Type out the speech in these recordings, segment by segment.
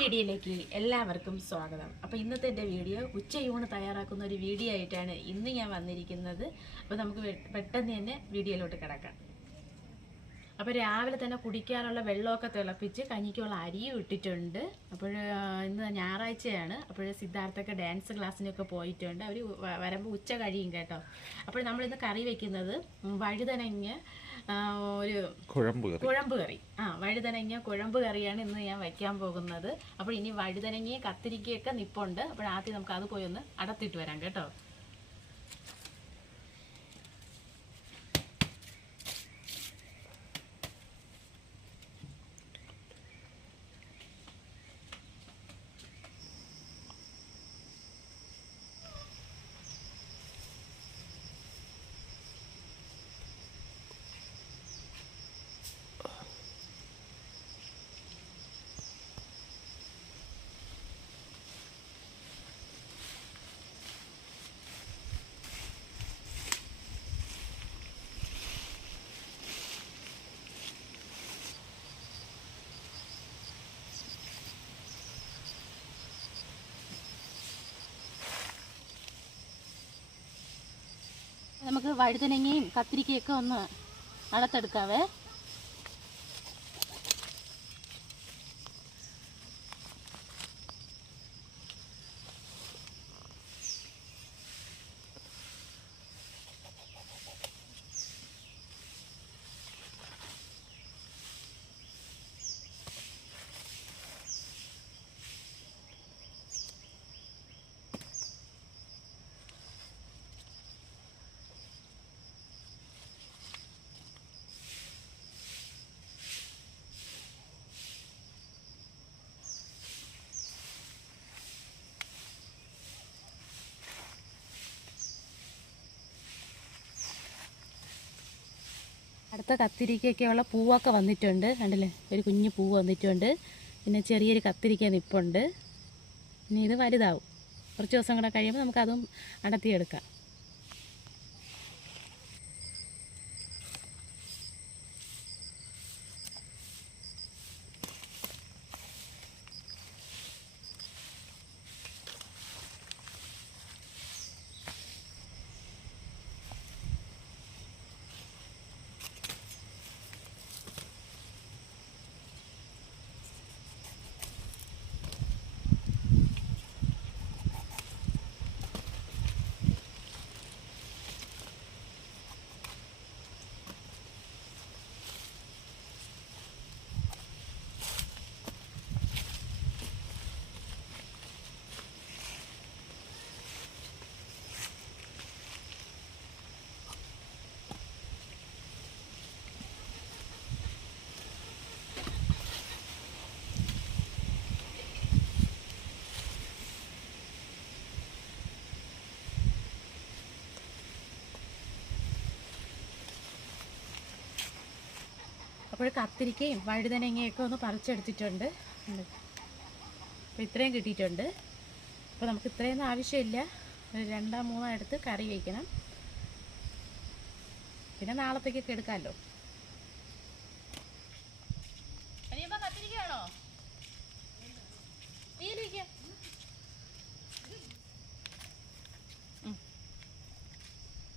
വീഡിയോയിലേക്ക് എല്ലാവർക്കും സ്വാഗതം. അപ്പോൾ ഇന്നത്തെ എന്റെ വീഡിയോ ഉച്ചയൂണ് തയ്യാറാക്കുന്ന ഒരു വീഡിയോ ആയിട്ടാണ് ഇന്ന് ഞാൻ വന്നിരിക്കുന്നത്. അപ്പോൾ നമുക്ക് പെട്ടെന്ന് തന്നെ വീഡിയോയിലോട്ട് കിടക്കാം. അപ്പോൾ രാവിലെ തന്നെ കുടിക്കാനുള്ള വെള്ളമൊക്കെ തിളപ്പിച്ച് കഞ്ഞിക്കുള്ള അരിയും ഇട്ടിട്ടുണ്ട്. അപ്പോൾ ഇന്ന് ഞായറാഴ്ചയാണ്. അപ്പോൾ സിദ്ധാർത്ഥൊക്കെ ഡാൻസ് ക്ലാസ്സിനൊക്കെ പോയിട്ടുണ്ട്. അവർ വരുമ്പോൾ ഉച്ച കഴിയും കേട്ടോ. അപ്പോൾ നമ്മളിന്ന് കറി വെക്കുന്നത് വഴുതനങ്ങ ഒരു കുഴമ്പ് കറി. കുഴമ്പ് കറി. ആ വഴുതനങ്ങ കുഴമ്പ് കറിയാണ് ഇന്ന് ഞാൻ വയ്ക്കാൻ പോകുന്നത്. അപ്പോൾ ഇനി വഴുതനങ്ങയും കത്തിരിക്കയൊക്കെ നിപ്പുണ്ട്. അപ്പോൾ ആദ്യം നമുക്ക് അത് പോയി ഒന്ന് അടത്തിട്ട് വരാം കേട്ടോ. നമുക്ക് വഴുതനങ്ങയും കത്തിരിക്കയൊക്കെ ഒന്ന് അടത്തെടുക്കാവേ അടുത്ത കത്തിരിക്കയൊക്കെയുള്ള പൂവൊക്കെ വന്നിട്ടുണ്ട്. കണ്ടില്ലേ? ഒരു കുഞ്ഞു പൂവ് വന്നിട്ടുണ്ട്. പിന്നെ ചെറിയൊരു കത്തിരിക്ക നിപ്പുണ്ട്. പിന്നെ ഇത് വലുതാവും. കുറച്ച് ദിവസം കൂടെ കഴിയുമ്പോൾ നമുക്കതും അടത്തിയെടുക്കാം. അപ്പോൾ കത്തിരിക്കയും വഴുതനങ്ങയൊക്കെ ഒന്ന് പറിച്ചെടുത്തിട്ടുണ്ട്. അപ്പോൾ ഇത്രയും കിട്ടിയിട്ടുണ്ട്. അപ്പോൾ നമുക്ക് ഇത്രയൊന്നും ആവശ്യമില്ല. ഒരു രണ്ടോ മൂന്നോ എടുത്ത് കറി വയ്ക്കണം. പിന്നെ നാളത്തേക്കൊക്കെ എടുക്കാമല്ലോ.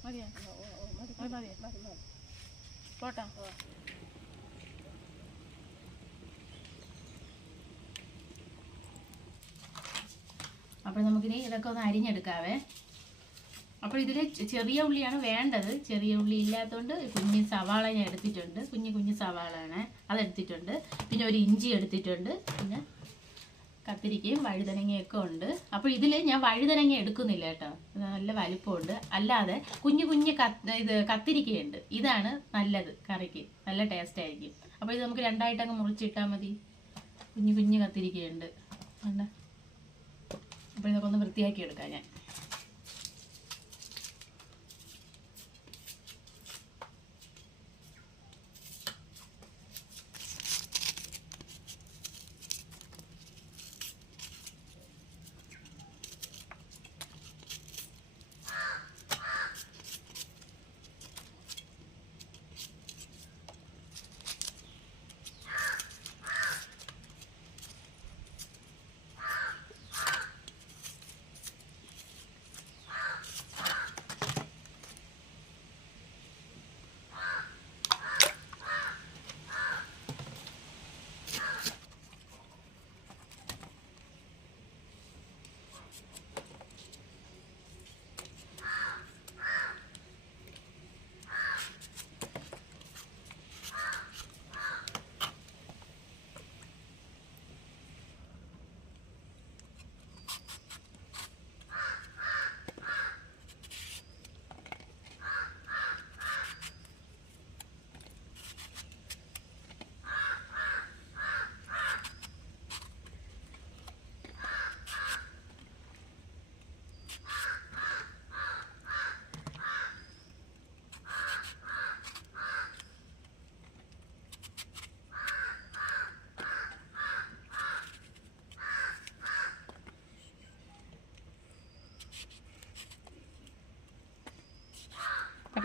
മതിയോ? മതി മതി. പോട്ടാ. അപ്പോൾ നമുക്കിനി ഇതൊക്കെ ഒന്ന് അരിഞ്ഞെടുക്കാവേ. അപ്പോൾ ഇതിൽ ചെറിയ ഉള്ളിയാണ് വേണ്ടത്. ചെറിയ ഉള്ളി ഇല്ലാത്തതുകൊണ്ട് കുഞ്ഞ് സവാള ഞാൻ എടുത്തിട്ടുണ്ട്. കുഞ്ഞു കുഞ്ഞു സവാളയാണ് അതെടുത്തിട്ടുണ്ട് പിന്നെ ഒരു ഇഞ്ചി എടുത്തിട്ടുണ്ട്. പിന്നെ കത്തിരിക്കയും വഴുതനങ്ങയൊക്കെ ഉണ്ട്. അപ്പോൾ ഇതിൽ ഞാൻ വഴുതനങ്ങ എടുക്കുന്നില്ല കേട്ടോ. നല്ല വലിപ്പമുണ്ട്. അല്ലാതെ കുഞ്ഞു കുഞ്ഞു ഇത് കത്തിരിക്കയുണ്ട്. ഇതാണ് നല്ലത് കറിക്ക്. നല്ല ടേസ്റ്റ് ആയിരിക്കും. അപ്പോൾ ഇത് നമുക്ക് രണ്ടായിട്ടങ്ങ് മുറിച്ചിട്ടാൽ മതി. കുഞ്ഞു കുഞ്ഞു കത്തിരിക്കയുണ്ട്. ഉണ്ട് അപ്പോൾ ഇതൊക്കെ ഒന്ന് വൃത്തിയാക്കി എടുക്കാം ഞാൻ.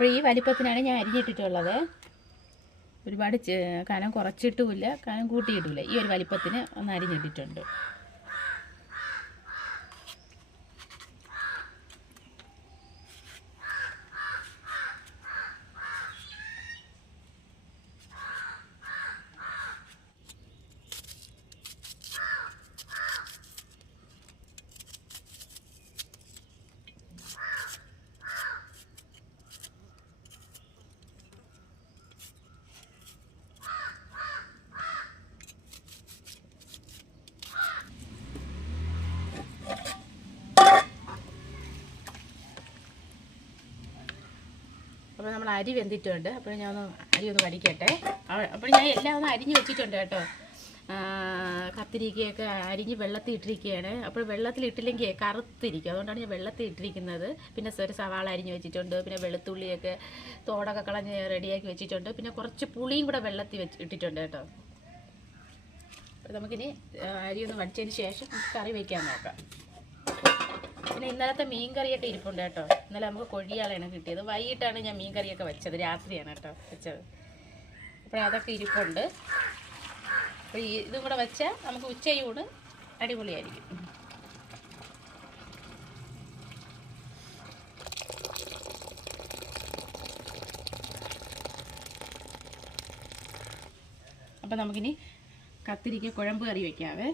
അപ്പോൾ ഈ വലിപ്പത്തിനാണ് ഞാൻ അരിഞ്ഞിട്ടിട്ടുള്ളത്. ഒരുപാട് കനം കുറച്ചിട്ടുമില്ല. കനം കൂട്ടിയിട്ടില്ല ഈ ഒരു വലിപ്പത്തിന് ഒന്ന് അരിഞ്ഞിട്ടിട്ടുണ്ട്. നമ്മൾ അരി വെന്തിട്ടുണ്ട്. അപ്പോൾ ഞാൻ ഒന്ന് അരി ഒന്ന് വടിക്കട്ടെ. അപ്പോൾ ഞാൻ എല്ലാം ഒന്ന് അരിഞ്ഞ് വെച്ചിട്ടുണ്ട് കേട്ടോ. കത്തിരിക്കയൊക്കെ അരിഞ്ഞ് വെള്ളത്തിൽ ഇട്ടിരിക്കുകയാണ്. അപ്പോൾ വെള്ളത്തിൽ ഇട്ടില്ലെങ്കിൽ കറുത്തിരിക്കും. അതുകൊണ്ടാണ് ഞാൻ വെള്ളത്തിൽ ഇട്ടിരിക്കുന്നത്. പിന്നെ ഒരു സവാള അരിഞ്ഞ് വെച്ചിട്ടുണ്ട്. പിന്നെ വെളുത്തുള്ളിയൊക്കെ തോടൊക്കെ കളഞ്ഞ് റെഡിയാക്കി വെച്ചിട്ടുണ്ട്. പിന്നെ കുറച്ച് പുളിയും കൂടെ വെള്ളത്തിൽ വെച്ച് ഇട്ടിട്ടുണ്ട് കേട്ടോ. അപ്പോൾ നമുക്കിനി അരി ഒന്ന് വടിച്ചതിന് ശേഷം കറി വയ്ക്കാൻ നോക്കാം. പിന്നെ ഇന്നലത്തെ മീൻ കറിയൊക്കെ ഇരിപ്പുണ്ട് കേട്ടോ. ഇന്നലെ നമുക്ക് കൊഴിയാളാണ് കിട്ടിയത്. വൈകിട്ടാണ് ഞാൻ മീൻ കറിയൊക്കെ വെച്ചത്. രാത്രിയാണ് കേട്ടോ വെച്ചത്. അപ്പോൾ അതൊക്കെ ഇരിപ്പുണ്ട്. അപ്പോൾ ഈ ഇതും കൂടെ വെച്ചാൽ നമുക്ക് ഉച്ചയൂണ് അടിപൊളിയായിരിക്കും. അപ്പം നമുക്കിനി കത്തിരിക്ക കുഴമ്പ് കറി വയ്ക്കാവേ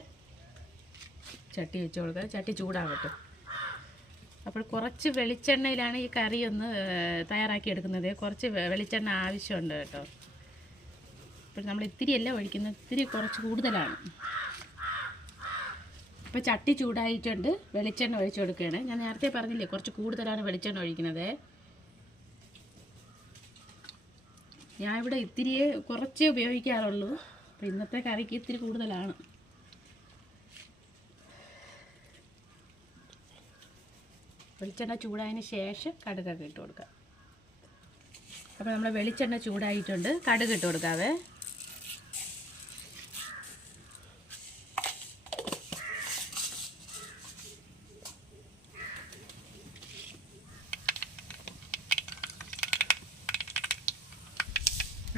ചട്ടി വെച്ച് കൊടുക്കുക ചട്ടി ചൂടാവട്ടെ. അപ്പോൾ കുറച്ച് വെളിച്ചെണ്ണയിലാണ് ഈ കറി ഒന്ന് തയ്യാറാക്കി എടുക്കുന്നത് കുറച്ച് വെളിച്ചെണ്ണ ആവശ്യമുണ്ട് കേട്ടോ. അപ്പോൾ നമ്മൾ ഇത്തിരി അല്ല ഒഴിക്കുന്നത് ഇത്തിരി കുറച്ച് കൂടുതലാണ്. ഇപ്പോൾ ചട്ടി ചൂടായിട്ടുണ്ട് വെളിച്ചെണ്ണ ഒഴിച്ചു കൊടുക്കുകയാണ്. ഞാൻ നേരത്തെ പറഞ്ഞില്ലേ കുറച്ച് കൂടുതലാണ് വെളിച്ചെണ്ണ ഒഴിക്കുന്നത്. ഞാൻ ഇവിടെ ഇത്തിരിയേ കുറച്ചേ ഉപയോഗിക്കാറുള്ളൂ. അപ്പോൾ ഇന്നത്തെ കറിക്ക് ഇത്തിരി കൂടുതലാണ്. വെളിച്ചെണ്ണ ചൂടായതിന് ശേഷം കടുകൊക്കെ ഇട്ട് കൊടുക്കാം അപ്പോൾ നമ്മൾ വെളിച്ചെണ്ണ ചൂടായിട്ടുണ്ട്. കടുക് ഇട്ട് കൊടുക്കാവേ.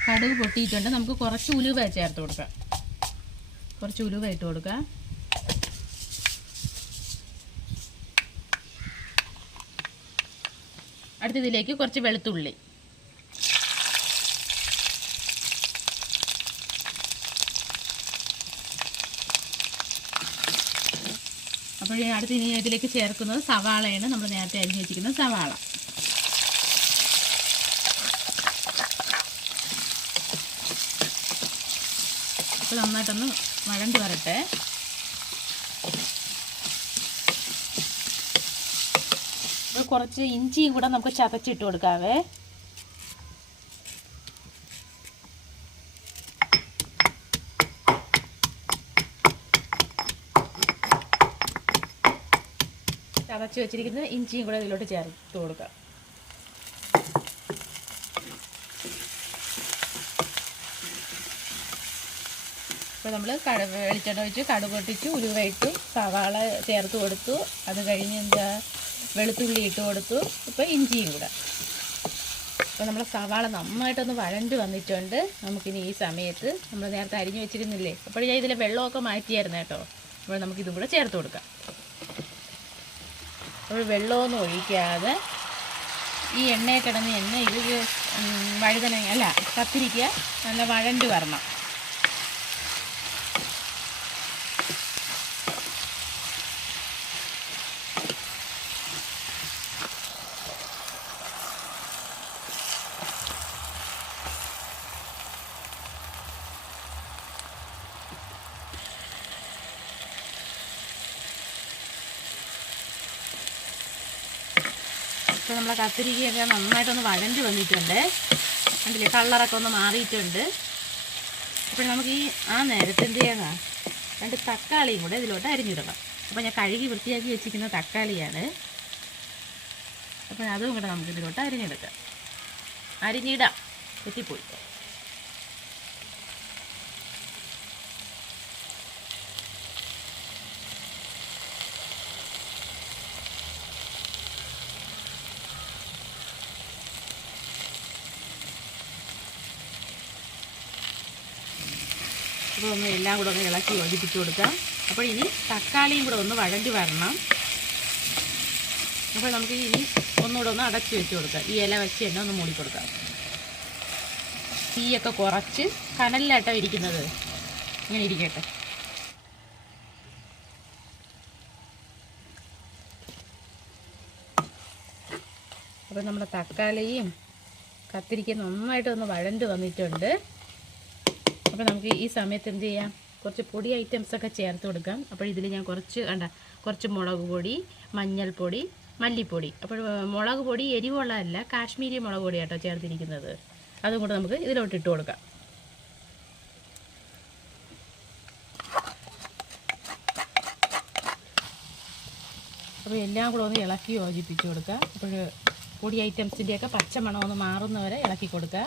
കടുക് പൊട്ടിയിട്ടുണ്ട്. നമുക്ക് കുറച്ച് ഉലുവ ചേർത്ത് കൊടുക്കാം. കുറച്ച് ഉലുവ ഇട്ട് കൊടുക്കാം. അടുത്ത ഇതിലേക്ക് കുറച്ച് വെളുത്തുള്ളി. അപ്പോൾ അടുത്ത് ഇനി ഇതിലേക്ക് ചേർക്കുന്നത് സവാളയാണ്. നമ്മൾ നേരത്തെ അരിഞ്ഞു വെച്ചിരിക്കുന്ന സവാള. അപ്പോൾ നന്നായിട്ടൊന്ന് വഴണ്ട് വരട്ടെ. കുറച്ച് ഇഞ്ചിയും കൂടെ നമുക്ക് ചതച്ചിട്ട് കൊടുക്കാവേ. ചതച്ച് വെച്ചിരിക്കുന്ന ഇഞ്ചിയും കൂടെ ഇതിലോട്ട് ചേർത്ത് കൊടുക്കാം. അപ്പോൾ നമ്മൾ കട വെളിച്ചെണ്ണ ഒഴിച്ച് കടുകൊട്ടിച്ച് ഉരുവായിട്ട് സവാള ചേർത്ത് കൊടുത്തു. അത് കഴിഞ്ഞ് എന്താ വെളുത്തുള്ളി ഇട്ട് കൊടുത്തു. ഇപ്പോൾ ഇഞ്ചിയും കൂടെ. അപ്പോൾ നമ്മൾ സവാള നന്നായിട്ടൊന്ന് വഴണ്ട് വന്നിട്ടുണ്ട്. നമുക്കിനി ഈ സമയത്ത് നമ്മൾ നേരത്തെ അരിഞ്ഞു വെച്ചിരുന്നില്ലേ? അപ്പോൾ ഞാൻ ഇതിലെ വെള്ളമൊക്കെ മാറ്റിയായിരുന്നു കേട്ടോ. അപ്പോൾ നമുക്കിതും കൂടെ ചേർത്ത് കൊടുക്കാം. അപ്പോൾ വെള്ളമൊന്നും ഒഴിക്കാതെ ഈ എണ്ണയെ കിടന്ന് എണ്ണ ഇത് വഴുതന അല്ല കത്തിരിക്കുക നല്ല വഴണ്ട് വരണം. ഇപ്പോൾ നമ്മളെ കത്തിരിക്കയൊക്കെ നന്നായിട്ടൊന്ന് വഴണ്ടി വന്നിട്ടുണ്ട്. കണ്ടില്ലേ കളറൊക്കെ ഒന്ന് മാറിയിട്ടുണ്ട്. അപ്പോൾ നമുക്ക് ഈ ആ നേരത്തെ എന്ത് ചെയ്യാനാ? രണ്ട് തക്കാളിയും കൂടെ ഇതിലോട്ട് അരിഞ്ഞിടണം. അപ്പോൾ ഞാൻ കഴുകി വൃത്തിയാക്കി വെച്ചിരിക്കുന്ന തക്കാളിയാണ്. അപ്പോൾ അതും കൂടെ നമുക്ക് ഇതിലോട്ട് അരിഞ്ഞെടുക്കാം. അരിഞ്ഞിടാം. തെറ്റിപ്പോയി. അപ്പോൾ ഒന്ന് എല്ലാം കൂടെ ഒന്ന് ഇളക്കി യോജിപ്പിച്ച് കൊടുക്കാം. അപ്പോൾ ഇനി തക്കാളിയും കൂടെ ഒന്ന് വഴണ്ടി വരണം. അപ്പോൾ നമുക്ക് ഇനി ഒന്നുകൂടെ ഒന്ന് അടച്ചു വെച്ച് കൊടുക്കാം. ഈ ഇല വെച്ച് തന്നെ ഒന്ന് മൂടി കൊടുക്കാം. തീയൊക്കെ കുറച്ച് കനലിലാട്ടോ ഇരിക്കുന്നത്. ഇങ്ങനെ ഇരിക്കട്ടെ. അപ്പോൾ നമ്മുടെ തക്കാളിയും കത്തിരിക്ക നന്നായിട്ട് ഒന്ന് വഴണ്ട് വന്നിട്ടുണ്ട്. അപ്പോൾ നമുക്ക് ഈ സമയത്ത് എന്ത് ചെയ്യാം? കുറച്ച് പൊടി ഐറ്റംസ് ഒക്കെ ചേർത്ത് കൊടുക്കാം. അപ്പോൾ ഇതിൽ ഞാൻ കുറച്ച് കണ്ട കുറച്ച് മുളക് പൊടി മഞ്ഞൾപ്പൊടി മല്ലിപ്പൊടി. അപ്പോൾ മുളക് പൊടി എരിവുള്ളതല്ല കാശ്മീരി മുളക് പൊടി കേട്ടോ ചേർത്തിരിക്കുന്നത്. അതും കൂടെ നമുക്ക് ഇതിലോട്ട് ഇട്ട് കൊടുക്കാം. അപ്പോൾ എല്ലാം കൂടെ ഒന്ന് ഇളക്കി യോജിപ്പിച്ച് കൊടുക്കുക അപ്പോൾ പൊടി ഐറ്റംസിന്റെയൊക്കെ പച്ചമണം ഒന്ന് മാറുന്നവരെ ഇളക്കി കൊടുക്കുക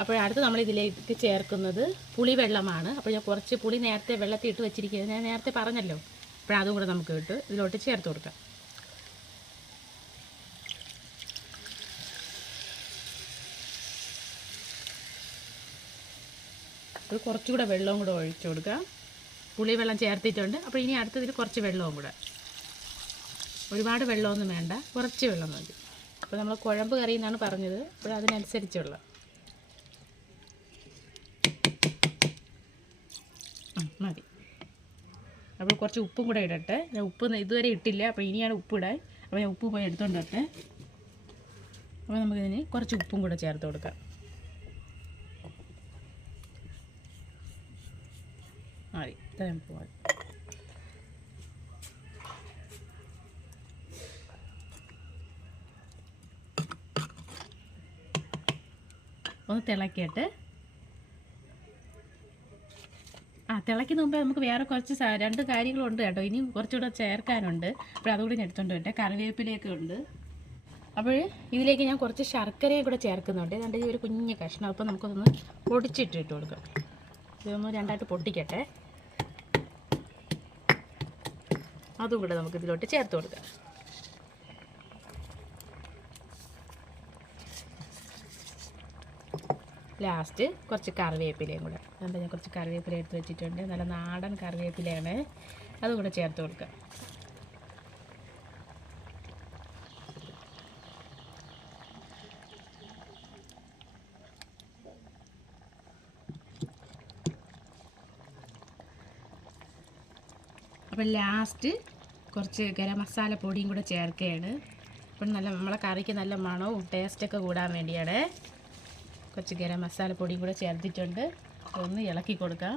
അപ്പോൾ അടുത്ത് നമ്മൾ ഇതിലേക്ക് ചേർക്കുന്നത് പുളിവെള്ളമാണ്. അപ്പോൾ ഞാൻ കുറച്ച് പുളി നേരത്തെ വെള്ളത്തിൽ ഇട്ട് വെച്ചിരിക്കുന്നത് ഞാൻ നേരത്തെ പറഞ്ഞല്ലോ. അപ്പോൾ അതും കൂടെ നമുക്ക് ഇട്ട് ഇതിലോട്ട് ചേർത്ത് കൊടുക്കാം. അപ്പോൾ കുറച്ചുകൂടെ വെള്ളവും കൂടെ ഒഴിച്ചു പുളി പുളിവെള്ളം ചേർത്തിട്ടുണ്ട്. അപ്പോൾ ഇനി അടുത്തതിൽ കുറച്ച് വെള്ളവും കൂടെ. ഒരുപാട് വെള്ളമൊന്നും വേണ്ട. കുറച്ച് വെള്ളം മതി. അപ്പോൾ നമ്മൾ കുഴമ്പ് കറി എന്നാണ് പറഞ്ഞത്. അപ്പോൾ അതിനനുസരിച്ചുള്ള മതി. അപ്പോൾ കുറച്ച് ഉപ്പും കൂടെ ഇടട്ടെ. ഞാൻ ഉപ്പ് ഇതുവരെ ഇട്ടില്ല. അപ്പോൾ ഇനിയാണ് ഉപ്പ് ഇടാൻ. അപ്പോൾ ഞാൻ ഉപ്പ് പോയി എടുത്തോണ്ട് വരട്ടെ. അപ്പോൾ നമുക്കിതിന് കുറച്ച് ഉപ്പും കൂടെ ചേർത്ത് കൊടുക്കാം. മതി. ഇത്രയും പോവാൻ ഒന്ന് തിളക്കിയിട്ട് ആ തിളയ്ക്കുന്ന മുമ്പേ നമുക്ക് വേറെ കുറച്ച് രണ്ട് കാര്യങ്ങളുണ്ട് കേട്ടോ. ഇനിയും കുറച്ചുകൂടെ ചേർക്കാനുണ്ട്. അപ്പോൾ അതുകൂടി ഞാൻ എടുത്തോണ്ട് വരട്ടെ. കറിവേപ്പിലയൊക്കെ ഉണ്ട്. അപ്പോൾ ഇതിലേക്ക് ഞാൻ കുറച്ച് ശർക്കരയും കൂടെ ചേർക്കുന്നുണ്ട്. ഏതാണ്ട് ഈ ഒരു കുഞ്ഞ് കഷ്ണം. അപ്പോൾ നമുക്കൊന്ന് പൊടിച്ചിട്ട് ഇട്ട് കൊടുക്കാം. ഇതൊന്ന് രണ്ടായിട്ട് പൊട്ടിക്കട്ടെ. അതും കൂടെ നമുക്ക് ഇതിലോട്ട് ചേർത്ത് കൊടുക്കാം. ലാസ്റ്റ് കുറച്ച് കറിവേപ്പിലയും കൂടെ. എന്താ ഞാൻ കുറച്ച് കറിവേപ്പില എടുത്ത് വെച്ചിട്ടുണ്ട്. നല്ല നാടൻ കറിവേപ്പിലയാണ്. അതും കൂടെ ചേർത്ത് കൊടുക്കുക അപ്പം ലാസ്റ്റ് കുറച്ച് ഗരം മസാല പൊടിയും കൂടെ ചേർക്കുകയാണ്. അപ്പം നല്ല നമ്മളെ കറിക്ക് നല്ല മണവും ടേസ്റ്റൊക്കെ കൂടാൻ വേണ്ടിയാണ്. കുറച്ച് ഗരം മസാലപ്പൊടിയും കൂടെ ചേർത്തിട്ടുണ്ട്. ഒന്ന് ഇളക്കി കൊടുക്കാം.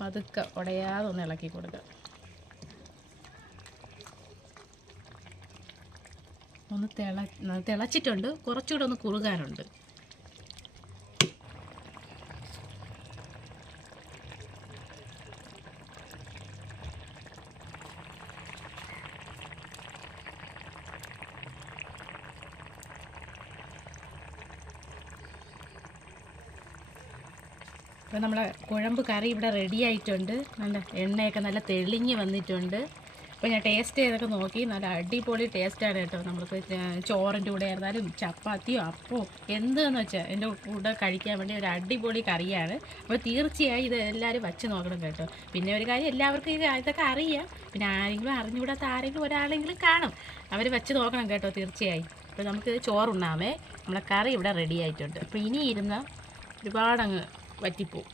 പതുക്കെ ഉടയാതെ ഒന്ന് ഇളക്കി കൊടുക്കാം. ഒന്ന് തിള തിളച്ചിട്ടുണ്ട്. കുറച്ചുകൂടെ ഒന്ന് കുറുകാനുണ്ട്. അപ്പോൾ നമ്മളെ കുഴമ്പ് കറി ഇവിടെ റെഡി ആയിട്ടുണ്ട്. നല്ല എണ്ണയൊക്കെ നല്ല തെളിഞ്ഞ് വന്നിട്ടുണ്ട്. അപ്പോൾ ഞാൻ ടേസ്റ്റ് ചെയ്തൊക്കെ നോക്കി. നല്ല അടിപൊളി ടേസ്റ്റാണ് കേട്ടോ. നമുക്ക് ച- ചോറിന്റെ കൂടെ ആയിരുന്നാലും ചപ്പാത്തിയോ അപ്പോ എന്തെന്ന് വെച്ചാൽ എന്റെ കൂടെ കഴിക്കാൻ വേണ്ടി ഒരു അടിപൊളി കറിയാണ്. അപ്പോൾ തീർച്ചയായും ഇത് എല്ലാവരും വച്ച് നോക്കണം കേട്ടോ. പിന്നെ ഒരു കാര്യം എല്ലാവർക്കും ഈ ഇതൊക്കെ അറിയാം. പിന്നെ ആരെങ്കിലും അറിഞ്ഞുകൂടാത്ത ആരെങ്കിലും ഒരാളെങ്കിലും കാണും. അവർ വെച്ച് നോക്കണം കേട്ടോ തീർച്ചയായും. അപ്പോൾ നമുക്ക് ചോറുണ്ണാമേ. നമ്മളെ കറി ഇവിടെ റെഡി ആയിട്ടുണ്ട്. അപ്പോൾ ഇനി ഇരുന്ന ഒരുപാടങ്ങ് വറ്റിപ്പോവും.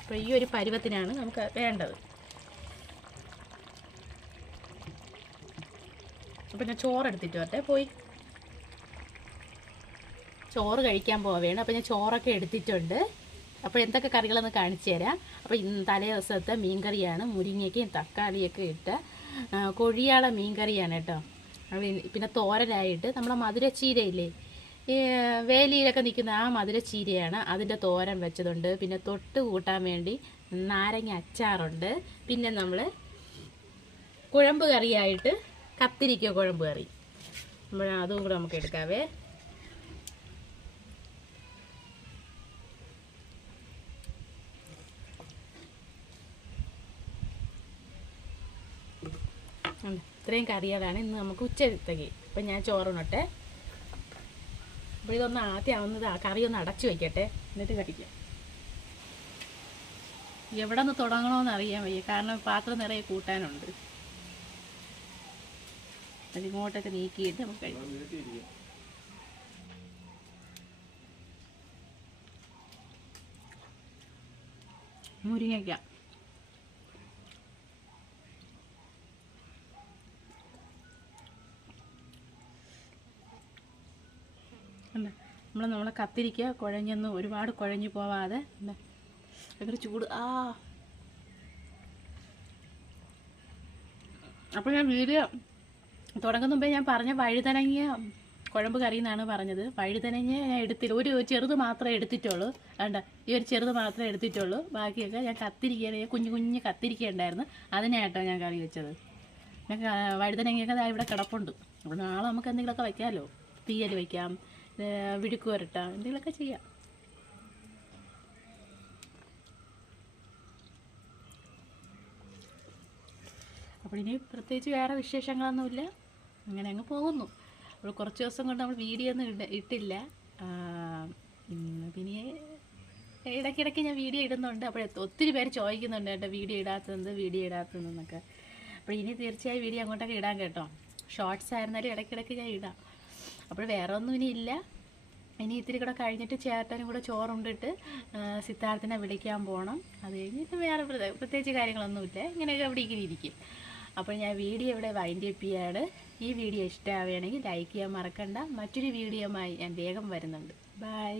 അപ്പോൾ ഈ ഒരു പരുവത്തിനാണ് നമുക്ക് വേണ്ടത്. അപ്പോൾ ഞാൻ ചോറ് എടുത്തിട്ട് വരട്ടെ പോയി. ചോറ് കഴിക്കാൻ പോവുകയാണ് അപ്പോൾ ഞാൻ ചോറൊക്കെ എടുത്തിട്ടുണ്ട്. അപ്പോൾ എന്തൊക്കെ കറികളെന്ന് കാണിച്ചു തരാം. അപ്പോൾ ഇന്ന് തലേ ദിവസത്തെ മീൻകറിയാണ്. മുരിങ്ങയ്ക്കും തക്കാളിയൊക്കെ ഇട്ട് കൊഴിയാള മീൻകറിയാണ് കേട്ടോ. പിന്നെ തോരനായിട്ട് നമ്മളെ മധുരച്ചീരയില്ലേ വേലിയിലൊക്കെ നിൽക്കുന്ന ആ മധുരച്ചീരയാണ് അതിന്റെ തോരൻ വെച്ചതുണ്ട്. പിന്നെ തൊട്ട് കൂട്ടാൻ വേണ്ടി നാരങ്ങ അച്ചാറുണ്ട്. പിന്നെ നമ്മൾ കുഴമ്പ് കറിയായിട്ട് കത്തിരിക്ക കുഴമ്പ് കറി. നമ്മൾ അതും കൂടെ നമുക്ക് എടുക്കാവേ. ഇത്രയും കറികളാണ് ഇന്ന് നമുക്ക് ഉച്ചത്തേക്ക്. അപ്പം ഞാൻ ചോറുണ്ണട്ടെ. അപ്പോൾ ഇതൊന്ന് ആദ്യം ആവുന്നത് ആ കറി ഒന്ന് അടച്ചു വയ്ക്കട്ടെ എന്നിട്ട് കഴിക്കാം. എവിടെ നിന്ന് തുടങ്ങണമെന്ന് അറിയാൻ വയ്യ. കാരണം പാത്രം നിറയെ കൂട്ടാനുണ്ട്. അതിങ്ങോട്ടൊക്കെ നീക്കിയിട്ട് നമുക്ക് കഴിക്കാം. മുരിങ്ങയ്ക്ക. നമ്മൾ നമ്മളെ കത്തിരിക്ക കുഴഞ്ഞൊന്ന് ഒരുപാട് കുഴഞ്ഞു പോവാതെ ഭയങ്കര ചൂട്. ആ. അപ്പോൾ ഞാൻ വീഡിയോ തുടങ്ങുന്ന മുമ്പേ ഞാൻ പറഞ്ഞ വഴുതനങ്ങിയ കുഴമ്പ് കറി എന്നാണ് പറഞ്ഞത്. വഴുതനങ്ങ ഞാൻ എടുത്തില്ല. ഒരു ചെറുത് മാത്രമേ എടുത്തിട്ടുള്ളൂ. വേണ്ട ഈ ഒരു ചെറുത് മാത്രമേ എടുത്തിട്ടുള്ളൂ. ബാക്കിയൊക്കെ ഞാൻ കത്തിരിക്കുകയാണ് കുഞ്ഞു കുഞ്ഞു കത്തിരിക്കുകയുണ്ടായിരുന്നു അതിനായിട്ടോ ഞാൻ കറി വെച്ചത്. ഞാൻ വഴുതനങ്ങയൊക്കെ ഇവിടെ കിടപ്പുണ്ട്. അപ്പോൾ നാളെ നമുക്ക് എന്തെങ്കിലുമൊക്കെ വയ്ക്കാമല്ലോ തീയൽ വയ്ക്കാം വിഴുക്ക് വരട്ടാം എന്തെങ്കിലുമൊക്കെ ചെയ്യാം. അപ്പോൾ ഇനി പ്രത്യേകിച്ച് വേറെ വിശേഷങ്ങളൊന്നുമില്ല. അങ്ങനെ അങ്ങ് പോകുന്നു. അപ്പോൾ കുറച്ച് ദിവസം കൊണ്ട് നമ്മൾ വീഡിയോ ഒന്നും ഇട ഇട്ടില്ല. പിന്നെ ഇടയ്ക്കിടയ്ക്ക് ഞാൻ വീഡിയോ ഇടുന്നുണ്ട്. അപ്പോൾ ഒത്തിരി പേര് ചോദിക്കുന്നുണ്ട് കേട്ടോ വീഡിയോ ഇടാത്തത് വീഡിയോ ഇടാത്തതെന്നൊക്കെ അപ്പോൾ ഇനി തീർച്ചയായും വീഡിയോ അങ്ങോട്ടൊക്കെ ഇടാൻ കേട്ടോ. ഷോർട്സ് ആയിരുന്നാലും ഇടയ്ക്കിടയ്ക്ക് ഞാൻ ഇടാം. അപ്പോൾ വേറെ ഒന്നും ഇനി ഇല്ല. ഇനി ഇത്തിരി കൂടെ കഴിഞ്ഞിട്ട് ചേട്ടനും കൂടെ ചോറുണ്ടിട്ട് സിദ്ധാർത്ഥിനെ വിളിക്കാൻ പോകണം അത് കഴിഞ്ഞിട്ട് വേറെ പ്രത്യേക- പ്രത്യേകിച്ച് കാര്യങ്ങളൊന്നുമില്ല ഇങ്ങനെയൊക്കെ അവിടെ ഇങ്ങനെ ഇരിക്കും. അപ്പോൾ ഞാൻ വീഡിയോ ഇവിടെ വൈൻഡ് അപ്പ് ചെയ്യാണ്. ഈ വീഡിയോ ഇഷ്ടമാവുകയാണെങ്കിൽ ലൈക്ക് ചെയ്യാൻ മറക്കണ്ട. മറ്റൊരു വീഡിയോമായി ഞാൻ വേഗം വരുന്നുണ്ട്. ബൈ